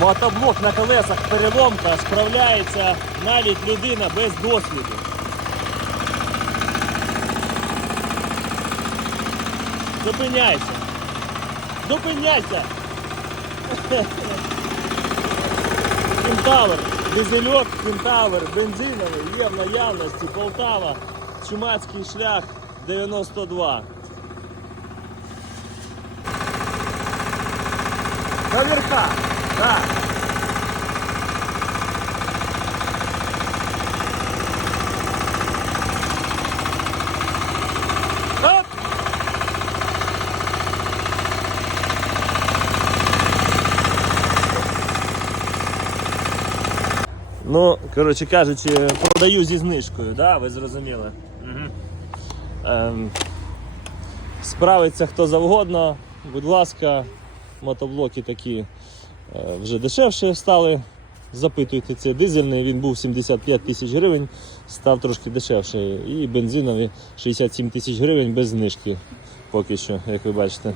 Мотоблок на колесах переломка справляється навіть людина без досвіду. Зупиняйся. Зупиняйся. Кентавр, дизельок, кентавр, бензиновий, є в наявності, Полтава, Чумацький шлях 92. Наверха, Оп! Ну, коротше кажучи, продаю зі знижкою, да? ви зрозуміли. Угу. Ем, справиться хто завгодно, будь ласка, мотоблоки такі вже дешевше стали. Запитуйте, це дизельний, він був 75 тисяч гривень, став трошки дешевше. І бензинові 67 тисяч гривень без знижки поки що, як ви бачите.